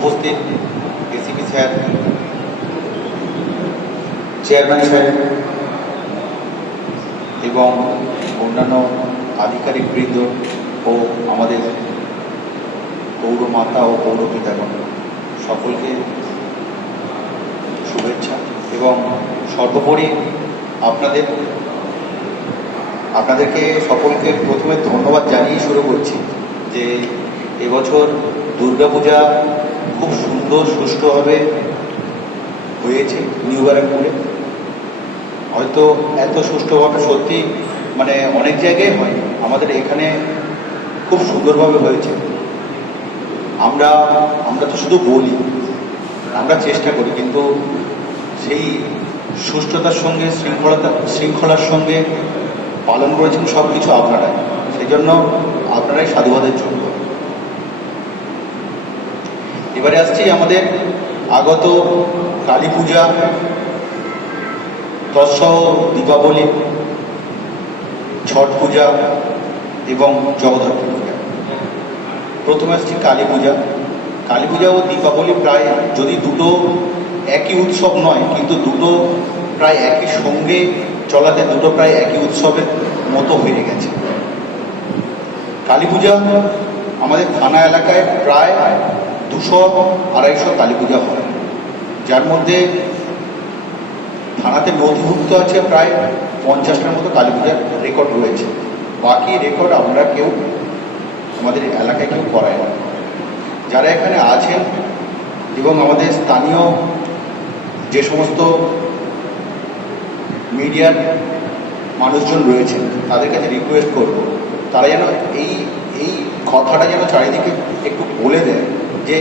উপস্থিত ACP sir, chairman sir, এবং অন্যান্য আধিকারিক বৃন্দ ও আমাদের পৌর মাতা ও পৌর পিতাগণ, সকলকে শুভেচ্ছা এবং সর্বোপরি আপনাদের, আপনাদেরকে সকলকে প্রথমে ধন্যবাদ জানিয়ে শুরু করছি যে এবছর দুর্গাপূজা খুব সুন্দর, সুষ্ঠুভাবে হয়েছে নিউ ব্যারাকপুরে হয়তো এত সুষ্ঠুভাবে সত্যি মানে অনেক জায়গায় হয়, আমাদের এখানে খুব সুন্দরভাবে হয়েছে। আমরা আমরা তো শুধু বলি, আমরা চেষ্টা করি, কিন্তু সেই সুষ্ঠুতার সঙ্গে, শৃঙ্খলতা, শৃঙ্খলার সঙ্গে পালন করেছেন সব কিছু আপনারাই। সেই জন্য আপনারাই সাধুবাদের জন্য এবারে আসছি আমাদের আগত কালী পূজা, তৎসহ দীপাবলি, ছট পূজা এবং জগদ্ধাত্রী পূজা। প্রথমে আসছি কালী পূজা। কালী পূজা ও দীপাবলি প্রায় যদি দুটো একই উৎসব নয়, কিন্তু দুটো প্রায় একই সঙ্গে চলাতে দুটো প্রায় একই উৎসবের মতো হয়ে গেছে। কালী পূজা আমাদের থানা এলাকায় প্রায় দুশো আড়াইশো কালী পূজা হয়। যার মধ্যে থানাতে নথিভুক্ত আছে প্রায় পঞ্চাশটার মতো কালী পূজার রেকর্ড রয়েছে। বাকি রেকর্ড আমরা কেউ আমাদের এলাকায় কেউ করায় না। যারা এখানে আছেন এবং আমাদের স্থানীয় যে সমস্ত মিডিয়ার মানুষজন রয়েছেন তাদের কাছে রিকোয়েস্ট করব। তারা যেন এই এই কথাটা যেন চারিদিকে একটু বলে দেয়। যে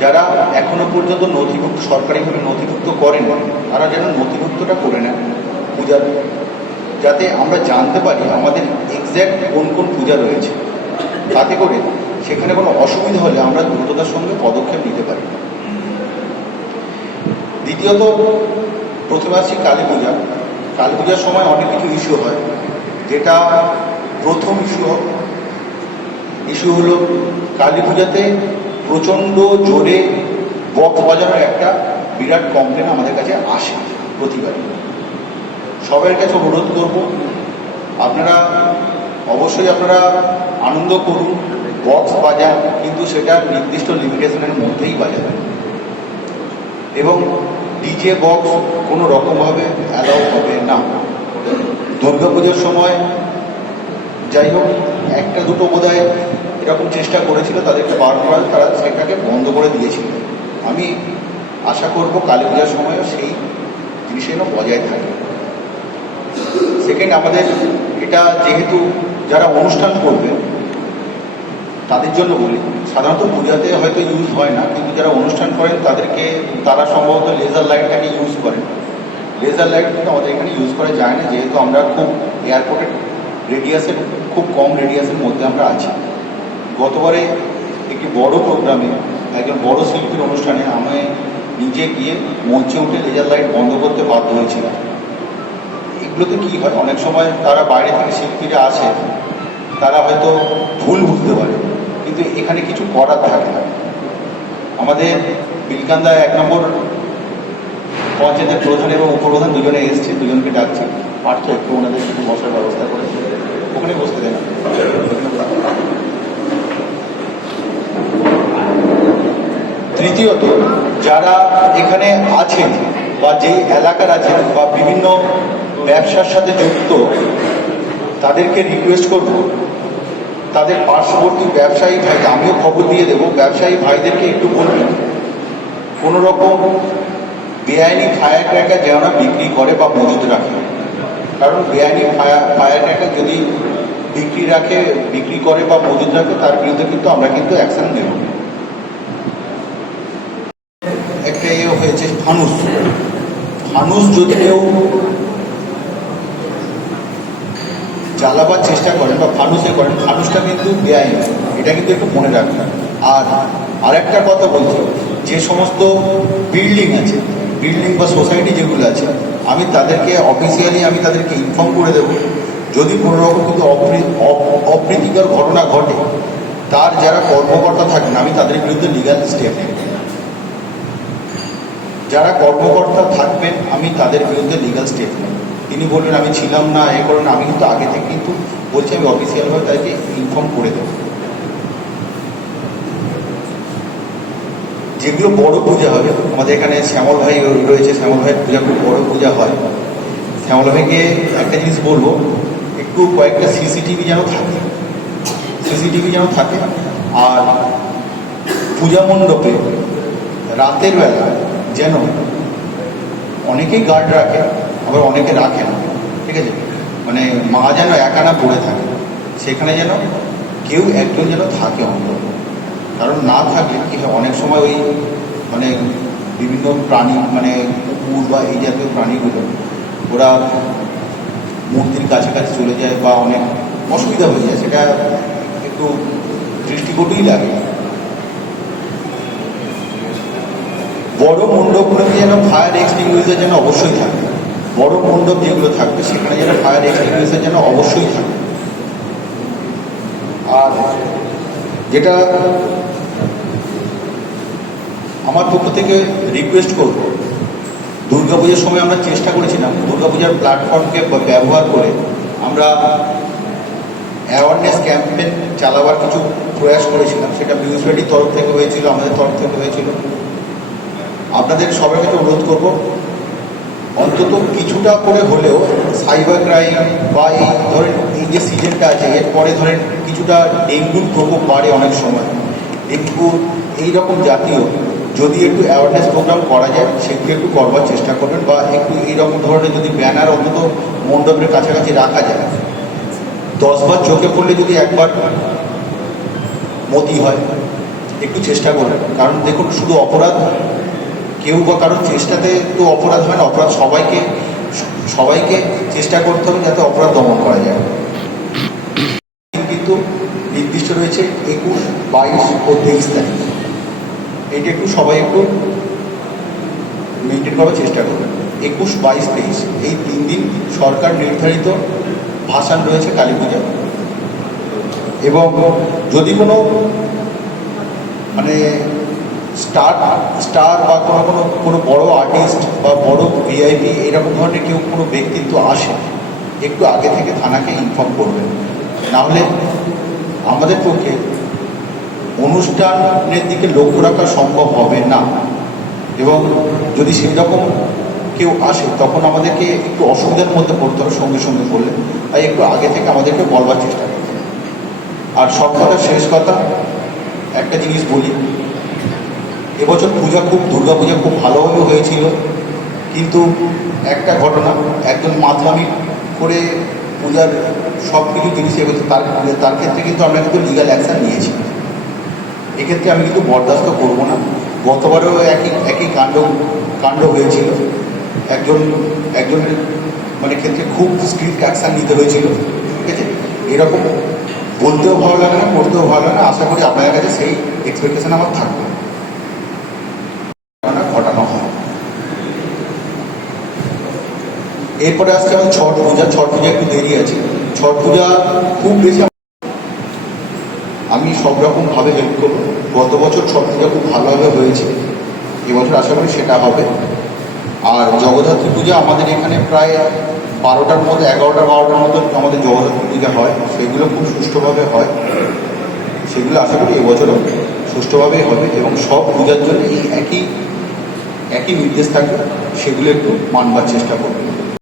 যারা এখনও পর্যন্ত নথিভুক্ত, সরকারিভাবে নথিভুক্ত করেন, তারা যেন নথিভুক্তটা করে নেন পূজার যাতে আমরা জানতে পারি আমাদের এক্স্যাক্ট কোন কোন পূজা রয়েছে। তাতে করে সেখানে কোনো অসুবিধা হলে আমরা দ্রুততার সঙ্গে পদক্ষেপ নিতে পারি। দ্বিতীয়ত, প্রথমে আসছি কালী পূজা। কালী পূজার সময় অনেক কিছু ইস্যু হয়। যেটা প্রথম ইস্যু ইস্যু হলো কালী পূজাতে প্রচণ্ড জোরে বক্স বাজানোর একটা বিরাট কমপ্লেন আমাদের কাছে আসে প্রতিবারই সবার কাছে অনুরোধ করব, আপনারা অবশ্যই আপনারা আনন্দ করুন, বক্স বাজান, কিন্তু সেটা নির্দিষ্ট লিমিটেশনের মধ্যেই বাজাবেন। এবং ডিজে বক্স কোনো রকমভাবে অ্যালাউ হবে না। দুর্গাপুজোর সময় যাই হোক, একটা দুটো বোধহয় এরকম চেষ্টা করেছিল তাদেরকে বার করার, তারা সেটাকে বন্ধ করে দিয়েছিল। আমি আশা করব কালী পূজার সময়ও সেই জিনিস যেন বজায় থাকে। সেকেন্ড আমাদের এটা যেহেতু যারা অনুষ্ঠান করবে, তাদের জন্য বলি, সাধারণত পূজাতে হয়তো ইউজ হয় না, কিন্তু যারা অনুষ্ঠান করেন তাদেরকে, তারা সম্ভবত লেজার লাইটটাকে ইউজ করেন। লেজার লাইট কিন্তু আমাদের এখানে ইউজ করা যায় না, যেহেতু আমরা খুব এয়ারপোর্টের রেডিয়াসের খুব কম রেডিয়াসের মধ্যে আমরা আছি। গতবারে একটি বড় প্রোগ্রামে একজন বড় শিল্পীর অনুষ্ঠানে আমি নিজে গিয়ে মঞ্চে উঠে লেজার লাইট বন্ধ করতে বাধ্য হয়েছিলাম। এগুলোতে কী হয়? অনেক সময় তারা বাইরে থেকে শিল্পীরা আসে, তারা হয়তো ভুল বুঝতে পারে, কিন্তু এখানে কিছু করার থাকে না। আমাদের বিলকান্দা এক নম্বর পঞ্চায়েতের প্রধান এবং উপপ্রধান দুজনে এসছে, দুজনকে ডাকছে। পার্থ একটু ওনাদের একটু বসার ব্যবস্থা করেছে। ওখানে বসতে দেন। তৃতীয়ত যারা এখানে আছেন বা যে এলাকার আছেন বা বিভিন্ন ব্যবসার সাথে যুক্ত, তাদেরকে রিকোয়েস্ট করব। তাদের পার্শ্ববর্তী ব্যবসায়ী ভাই, আমিও খবর দিয়ে দেবো, ব্যবসায়ী ভাইদেরকে একটু বলবেন। কোনো রকম বেআইনি ফায়ার ক্র্যাকার যেন বিক্রি করে বা মজুদ রাখে। কারণ বেআইনি ফায়ার ফায়ার যদি বিক্রি রাখে, বিক্রি করে বা মজুদ রাখে, তার বিরুদ্ধে কিন্তু আমরা কিন্তু অ্যাকশন নেব একটা ইয়ে ফানুস ফানুস যদি কেউ জ্বালাবার চেষ্টা করেন বা ফানুসে করেন, ফানুসটা কিন্তু বেআইন। এটা কিন্তু একটু মনে রাখবেন। আর আরেকটা কথা বলছি, যে সমস্ত বিল্ডিং আছে বিল্ডিং বা সোসাইটি যেগুলো আছে, আমি তাদেরকে অফিসিয়ালি আমি তাদেরকে ইনফর্ম করে দেবো। যদি কোনো রকম কিন্তু অপ্রীতিকর ঘটনা ঘটে, তার যারা কর্মকর্তা থাকেন, আমি তাদের বিরুদ্ধে লিগাল স্টেপ নেব। যারা কর্মকর্তা থাকবেন, আমি তাদের বিরুদ্ধে লিগাল স্টেপ নেব তিনি বললেন, আমি ছিলাম না, এ করেন আমি কিন্তু আগে থেকে কিন্তু বলছি, আমি অফিসিয়ালভাবে তাদেরকে ইনফর্ম করে দেবো। যেগুলো বড় পূজা হবে, আমাদের এখানে শ্যামল ভাই রয়েছে, শ্যামল ভাইয়ের পূজা খুব বড় পূজা হয়। শ্যামল ভাইকে একটা জিনিস বলব, একটু কয়েকটা সিসিটিভি যেন থাকে। সিসিটিভি যেন থাকে। আর পূজা মণ্ডপে রাতের বেলা যেন অনেকেই গার্ড রাখে, আবার অনেকে রাখে না। ঠিক আছে? মানে মা যেন একানা পড়ে থাকে, সেখানে যেন কেউ একজন যেন থাকে অন্তত। কারণ না থাকলে কি হয়? অনেক সময় ওই মানে বিভিন্ন প্রাণী মানে কুকুর বা এই জাতীয় প্রাণীগুলো, ওরা মূর্তির কাছাকাছি চলে যায় বা অনেক অসুবিধা হয়ে যায়। সেটা একটু দৃষ্টিকটুই লাগে। বড় মণ্ডপগুলোতে যেন ফায়ার এক্সটিংগুইজার যেন অবশ্যই থাকে। বড় মণ্ডপ যেগুলো থাকবে, সেখানে যেন ফায়ার এক্সটিংগুইজার যেন অবশ্যই থাকে। আর যেটা আমার পক্ষ থেকে রিকোয়েস্ট করব, দুর্গাপূজার সময় আমরা চেষ্টা করেছিলাম, দুর্গাপূজার প্ল্যাটফর্মকে ব্যবহার করে আমরা অ্যাওয়ারনেস ক্যাম্পেন চালাবার কিছু প্রয়াস করেছিলাম। সেটা মিউনিসিপ্যালিটির তরফ থেকে হয়েছিল, আমাদের তরফ থেকে হয়েছিল। আপনাদের সবার কাছে অনুরোধ করব, অন্তত কিছুটা করে হলেও সাইবার ক্রাইম বা এই ধরেন, এই যে সিজনটা আছে এরপরে ধরেন কিছুটা ডেঙ্গুর প্রকোপ বাড়ে অনেক সময়। ডেঙ্গু এইরকম জাতীয়, যদি একটু অ্যাওয়ারনেস প্রোগ্রাম করা যায়, সেগুলো একটু করবার চেষ্টা করবেন বা একটু এইরকম ধরনের যদি ব্যানার অন্তত মণ্ডপের কাছাকাছি রাখা যায়। দশবার চোখে পড়লে যদি একবার মতি হয়, একটু চেষ্টা করবেন। কারণ দেখুন, শুধু অপরাধ কেউ বা কারোর চেষ্টাতে তো অপরাধ হয় না, অপরাধ সবাইকে সবাইকে চেষ্টা করতে হবে যাতে অপরাধ দমন করা যায়। কিন্তু নির্দিষ্ট রয়েছে একুশ, বাইশ ও তেইশ তারিখ। এইটা একটু সবাই একটু মেনটেন করার চেষ্টা করবেন। একুশ, বাইশ, তেইশ। এই তিন দিন সরকার নির্ধারিত ভাষণ রয়েছে কালী পূজা এবং যদি কোনো মানে স্টার স্টার বা কোনো কোনো কোনো বড় আর্টিস্ট বা বড় ভিআইপি এরকম ধরনের কেউ কোনো ব্যক্তিত্ব আসে, একটু আগে থেকে থানাকে ইনফর্ম করবেন নাহলে আমাদের পক্ষে অনুষ্ঠানের দিকে লক্ষ্য রাখা সম্ভব হবে না। এবং যদি সেই রকম কেউ আসে, তখন আমাদেরকে একটু অসুবিধার মধ্যে পড়তে হবে সঙ্গে সঙ্গে বললে। তাই একটু আগে থেকে আমাদেরকে বলবার চেষ্টা করতে। আর সব কথা শেষ কথা একটা জিনিস বলি এবছর পূজা খুব, দুর্গা পূজা খুব ভালোভাবে হয়েছিল। কিন্তু একটা ঘটনা, একজন মাতলামি করে পূজার সব কিছু জিনিস এগোচ্ছে তার তার ক্ষেত্রে কিন্তু আমরা কিন্তু লিগাল অ্যাকশান নিয়েছি। এক্ষেত্রে আমি কিন্তু বরদাস্ত করব না। গতবারেও একই একই কাণ্ড কাণ্ড হয়েছিল। একজন একজনের মানে ক্ষেত্রে খুব স্ট্রিক্ট অ্যাকশান নিতে হয়েছিল। ঠিক আছে? এরকম বলতেও ভালো লাগে না, করতেও ভালো লাগে না। আশা করি আপনাদের কাছে সেই এক্সপেকটেশন আমার থাকবে ঘটনা ঘটানো হয় এরপরে আসছে আমাদের ছট পূজা ছট পূজা একটু দেরি আছে। ছট পূজা খুব বেশি আমি সব রকমভাবে হেল্প করব। গত বছর ছট পূজা খুব ভালোভাবে হয়েছে। এবছর আশা করি সেটা হবে। আর জগদ্ধাত্রী পূজা আমাদের এখানে প্রায় বারোটার মধ্যে, এগারোটা, বারোটার মতো আমাদের জগদ্ধাত্রী পূজা হয়। সেগুলো খুব সুষ্ঠুভাবে হয়। সেগুলো আশা করি এবছরও সুষ্ঠুভাবেই হবে এবং সব পূজার জন্য এই একই একই নির্দেশ থাকবে। সেগুলো একটু মানবার চেষ্টা করবে।